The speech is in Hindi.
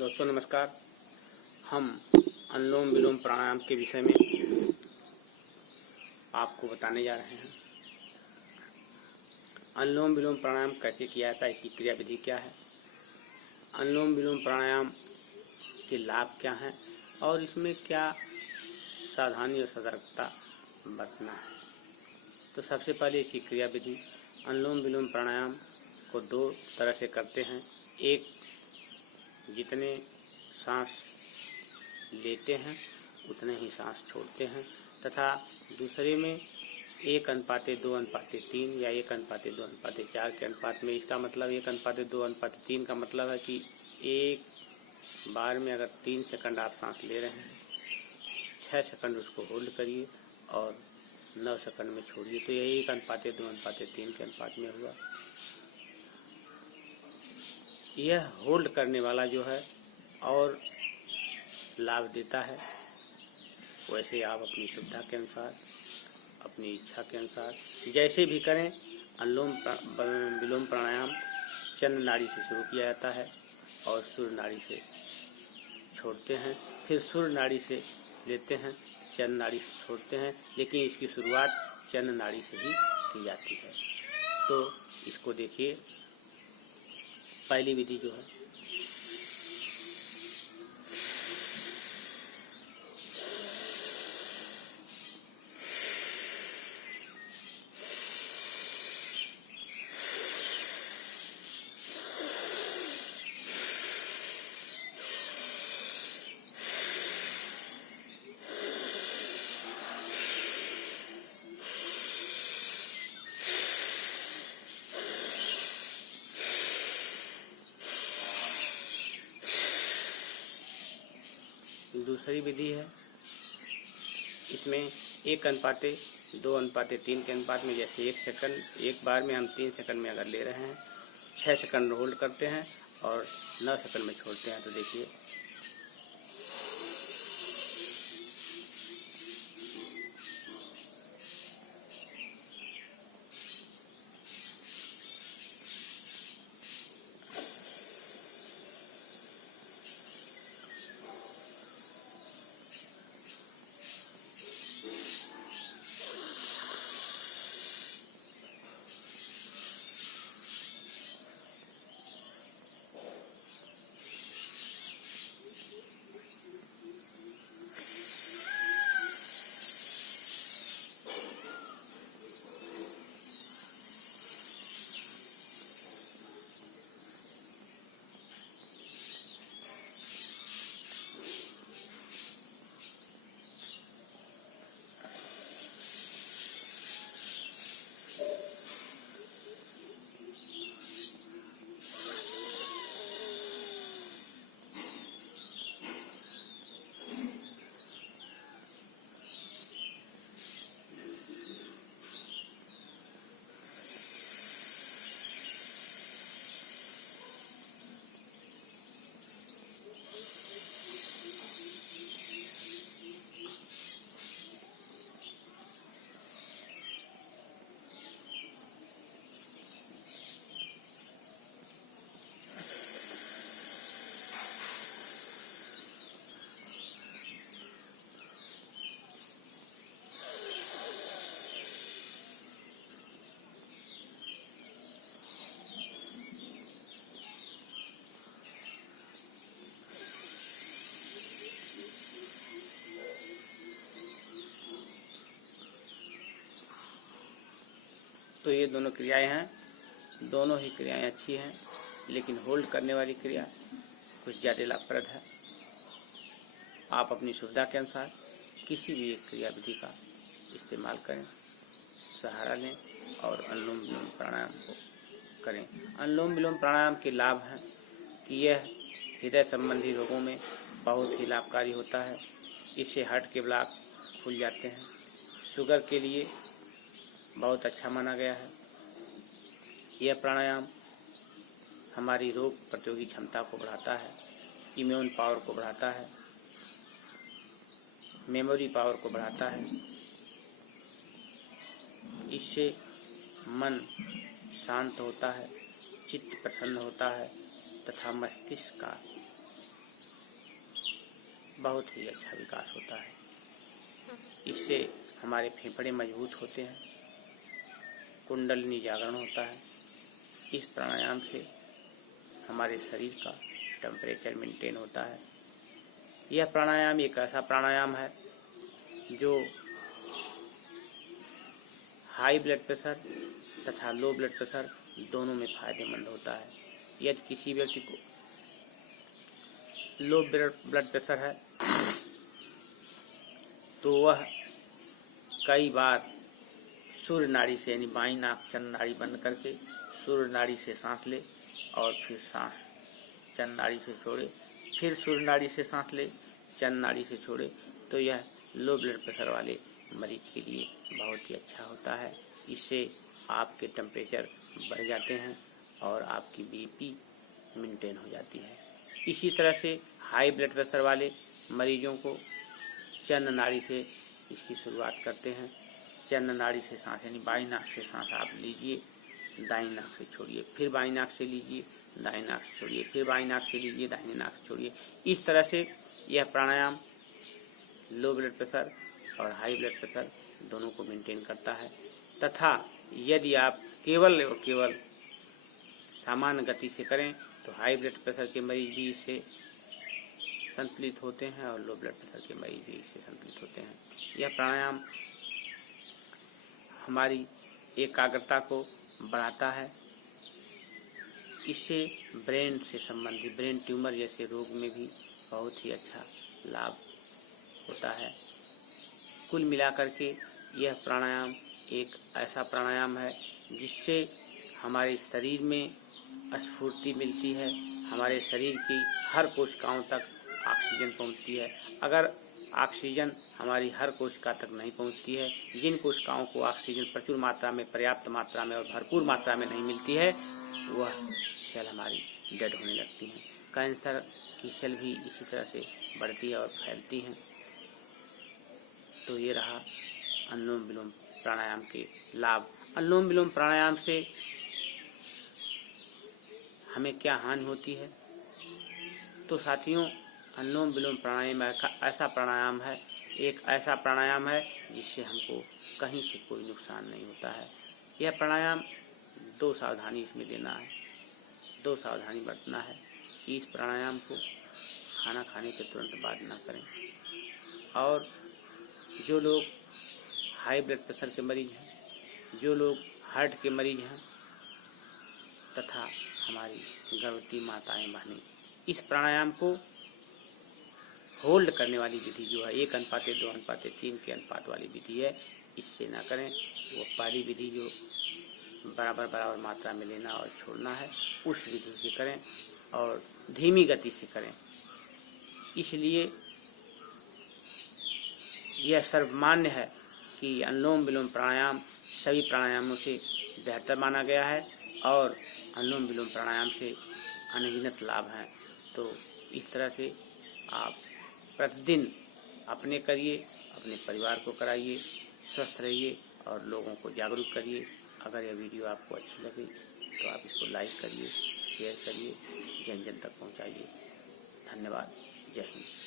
दोस्तों नमस्कार। हम अनुलोम विलोम प्राणायाम के विषय में आपको बताने जा रहे हैं। अनुलोम विलोम प्राणायाम कैसे किया जाता है, इसकी क्रिया विधि क्या है, अनुलोम विलोम प्राणायाम के लाभ क्या हैं और इसमें क्या सावधानी और सतर्कता बरतना है। तो सबसे पहले इसकी क्रिया विधि। अनुलोम विलोम प्राणायाम को दो तरह से करते हैं। एक, जितने सांस लेते हैं उतने ही सांस छोड़ते हैं, तथा दूसरे में 1:2:3 या 1:2:4 के अनुपात में। इसका मतलब 1:2:3 का मतलब है कि एक बार में अगर 3 सेकंड आप सांस ले रहे हैं, 6 सेकंड उसको होल्ड करिए और 9 सेकंड में छोड़िए। तो यह 1:2:3 के अनुपात में हुआ। यह होल्ड करने वाला जो है और लाभ देता है। वैसे आप अपनी सुविधा के अनुसार, अपनी इच्छा के अनुसार जैसे भी करें। अनुलोम विलोम प्राणायाम चंद्र नाड़ी से शुरू किया जाता है और सूर्य नाड़ी से छोड़ते हैं, फिर सूर्य नाड़ी से लेते हैं, चंद्र नाड़ी से छोड़ते हैं, लेकिन इसकी शुरुआत चंद्र नाड़ी से ही की जाती है। तो इसको देखिए। पहली विधि जो है, दूसरी विधि है। इसमें 1:2:3 के अनुपात में, जैसे एक बार में हम 3 सेकंड में अगर ले रहे हैं, 6 सेकंड होल्ड करते हैं और 9 सेकंड में छोड़ते हैं। तो देखिए, तो ये दोनों क्रियाएं हैं। दोनों ही क्रियाएं अच्छी हैं, लेकिन होल्ड करने वाली क्रिया कुछ ज़्यादा लाभप्रद है। आप अपनी सुविधा के अनुसार किसी भी एक क्रिया विधि का इस्तेमाल करें, सहारा लें और अनुलोम विलोम प्राणायाम को करें। अनुलोम विलोम प्राणायाम के लाभ हैं कि यह हृदय संबंधी रोगों में बहुत ही लाभकारी होता है। इससे हार्ट के ब्लॉक खुल जाते हैं। शुगर के लिए बहुत अच्छा माना गया है। यह प्राणायाम हमारी रोग प्रतिरोधी क्षमता को बढ़ाता है, इम्यून पावर को बढ़ाता है, मेमोरी पावर को बढ़ाता है। इससे मन शांत होता है, चित्त प्रसन्न होता है तथा मस्तिष्क का बहुत ही अच्छा विकास होता है। इससे हमारे फेफड़े मजबूत होते हैं, कुंडलिनी जागरण होता है। इस प्राणायाम से हमारे शरीर का टेम्परेचर मेंटेन होता है। यह प्राणायाम एक ऐसा प्राणायाम है जो हाई ब्लड प्रेशर तथा लो ब्लड प्रेशर दोनों में फायदेमंद होता है। यदि किसी व्यक्ति को लो ब्लड प्रेशर है तो वह कई बार सूर्य नाड़ी से यानी बाईं नाक चंद्र नाड़ी बंद करके सूर्य नाड़ी से सांस ले और फिर सांस चंद्र नाड़ी से छोड़े, फिर सूर्य नाड़ी से सांस ले चंद्र नाड़ी से छोड़े, तो यह लो ब्लड प्रेशर वाले मरीज के लिए बहुत ही अच्छा होता है। इससे आपके टेम्परेचर बढ़ जाते हैं और आपकी बीपी मेंटेन हो जाती है। इसी तरह से हाई ब्लड प्रेशर वाले मरीजों को चंद्र नाड़ी से इसकी शुरुआत करते हैं। चंद्र नाड़ी से सांस यानी बाईं नाक से सांस आप लीजिए, दाईं नाक से छोड़िए, फिर बाईं नाक से लीजिए, दाईं नाक से छोड़िए, फिर बाईं नाक से लीजिए, दाहिनी नाक से छोड़िए। इस तरह से यह प्राणायाम लो ब्लड प्रेशर और हाई ब्लड प्रेशर दोनों को मेंटेन करता है। तथा यदि आप केवल और केवल सामान्य गति से करें तो हाई ब्लड प्रेशर के मरीज भी इससे संतुलित होते हैं और लो ब्लड प्रेशर के मरीज भी इससे संतुलित होते हैं। यह प्राणायाम हमारी एकाग्रता को बढ़ाता है। इससे ब्रेन से संबंधित ब्रेन ट्यूमर जैसे रोग में भी बहुत ही अच्छा लाभ होता है। कुल मिलाकर के यह प्राणायाम एक ऐसा प्राणायाम है जिससे हमारे शरीर में स्फूर्ति मिलती है, हमारे शरीर की हर कोशिकाओं तक ऑक्सीजन पहुंचती है। अगर ऑक्सीजन हमारी हर कोशिका तक नहीं पहुंचती है, जिन कोशिकाओं को ऑक्सीजन प्रचुर मात्रा में, पर्याप्त मात्रा में और भरपूर मात्रा में नहीं मिलती है, वह सेल हमारी डेड होने लगती हैं। कैंसर की सेल भी इसी तरह से बढ़ती है और फैलती हैं। तो ये रहा अनुलोम विलोम प्राणायाम के लाभ। अनुलोम विलोम प्राणायाम से हमें क्या हानि होती है? तो साथियों, अनुलोम विलोम प्राणायाम ऐसा प्राणायाम है, एक ऐसा प्राणायाम है जिससे हमको कहीं से कोई नुकसान नहीं होता है। यह प्राणायाम दो सावधानी इसमें लेना है, दो सावधानी बरतना है। इस प्राणायाम को खाना खाने के तुरंत बाद ना करें। और जो लोग हाई ब्लड प्रेशर के मरीज हैं, जो लोग हार्ट के मरीज हैं तथा हमारी गर्भवती माताएं बहनें, इस प्राणायाम को होल्ड करने वाली विधि जो है 1:2:3 के अनुपात वाली विधि है, इससे ना करें। वो पहली विधि जो बराबर मात्रा में लेना और छोड़ना है, उस विधि से करें और धीमी गति से करें। इसलिए यह सर्वमान्य है कि अनुलोम विलोम प्राणायाम सभी प्राणायामों से बेहतर माना गया है और अनुलोम विलोम प्राणायाम से अनगिनत लाभ हैं। तो इस तरह से आप प्रतिदिन अपने करिए, अपने परिवार को कराइए, स्वस्थ रहिए और लोगों को जागरूक करिए। अगर यह वीडियो आपको अच्छी लगी तो आप इसको लाइक करिए, शेयर करिए, जन जन तक पहुंचाइए। धन्यवाद। जय हिंद।